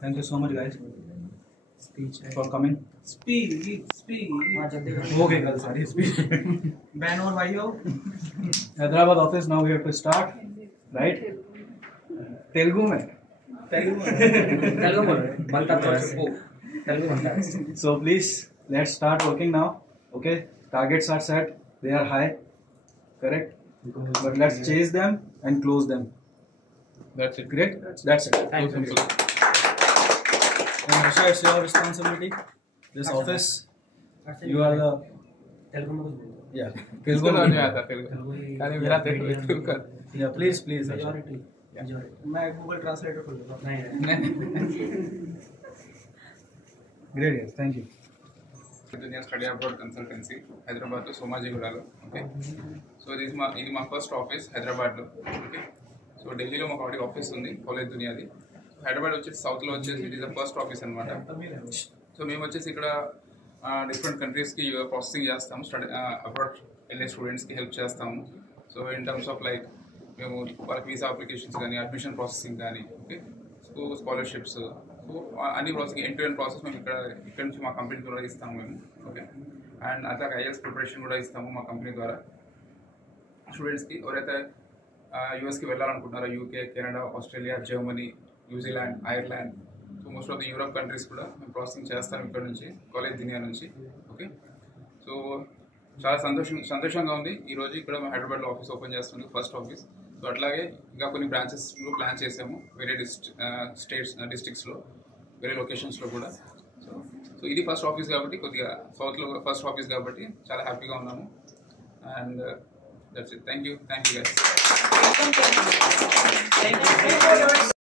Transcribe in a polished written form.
Thank you so much, guys, for coming. Speak. Okay, girl, sorry, speak. Ban or bhaiyo? Hyderabad office, now we have to start, right? Telugu mein. So please, let's start working now. Okay, targets are set, they are high, correct? But let's chase them and close them. That's it. Great? That's it. Thank you. And Harsha, it's your responsibility. This office, you are the... Yeah. Telugu नहीं आता तेलुगु కానీ मेरा तेलुगु का Yeah, please, Harsha. मैं Google translator खोल दूंगा। Great, yes, thank you. Study abroad consultancy Hyderabad లో సోమాజిగూడలో. Okay, so ఇది మా ఫస్ట్ ఆఫీస్ హైదరాబాద్లో. ఓకే, సో ఢిల్లీలో మాకు ఆల్రెడీ ఆఫీస్ ఉంది, కాలేజ్ దునియాది. హైదరాబాద్ వచ్చేసి సౌత్లో వచ్చేసి it is the first office అనమాట. సో మేము వచ్చేసి ఇక్కడ డిఫరెంట్ కంట్రీస్కి ప్రాసెసింగ్ చేస్తాము, స్టడీ అబ్రాడ్ వెళ్ళే స్టూడెంట్స్కి హెల్ప్ చేస్తాము. So in terms of like మేము వాళ్ళకి వీసా అప్లికేషన్స్ కానీ, అడ్మిషన్ ప్రాసెసింగ్ కానీ, ఓకే, సో స్కాలర్షిప్స్, సో అన్ని processing end to end process మేము ఇక్కడ నుంచి మా కంపెనీ ద్వారా ఇస్తాము మేము. ఓకే, అండ్ అట్లాగే ఐఎల్స్ ప్రిపరేషన్ కూడా ఇస్తాము మా కంపెనీ ద్వారా స్టూడెంట్స్కి. ఎవరైతే యూఎస్కి వెళ్ళాలనుకుంటున్నారో, UK, Canada, Australia, Germany, New Zealand, Ireland, so most of the Europe countries కూడా మేము ప్రాసెసింగ్ చేస్తాము ఇక్కడ నుంచి, కాలేజ్ దునియా నుంచి. ఓకే, సో చాలా సంతోషంగా ఉంది ఈరోజు ఇక్కడ మేము హైదరాబాద్లో ఆఫీస్ ఓపెన్ చేస్తుంది, ఫస్ట్ ఆఫీస్. సో అట్లాగే ఇంకా కొన్ని బ్రాంచెస్లో ప్లాన్ చేసాము వేరే డిస్ట్రిక్ట్స్లో, వేరే లొకేషన్స్లో కూడా. సో ఇది ఫస్ట్ ఆఫీస్ కాబట్టి, కొద్దిగా సౌత్లో ఫస్ట్ ఆఫీస్ కాబట్టి చాలా హ్యాపీగా ఉన్నాము. And that's it. Thank you guys.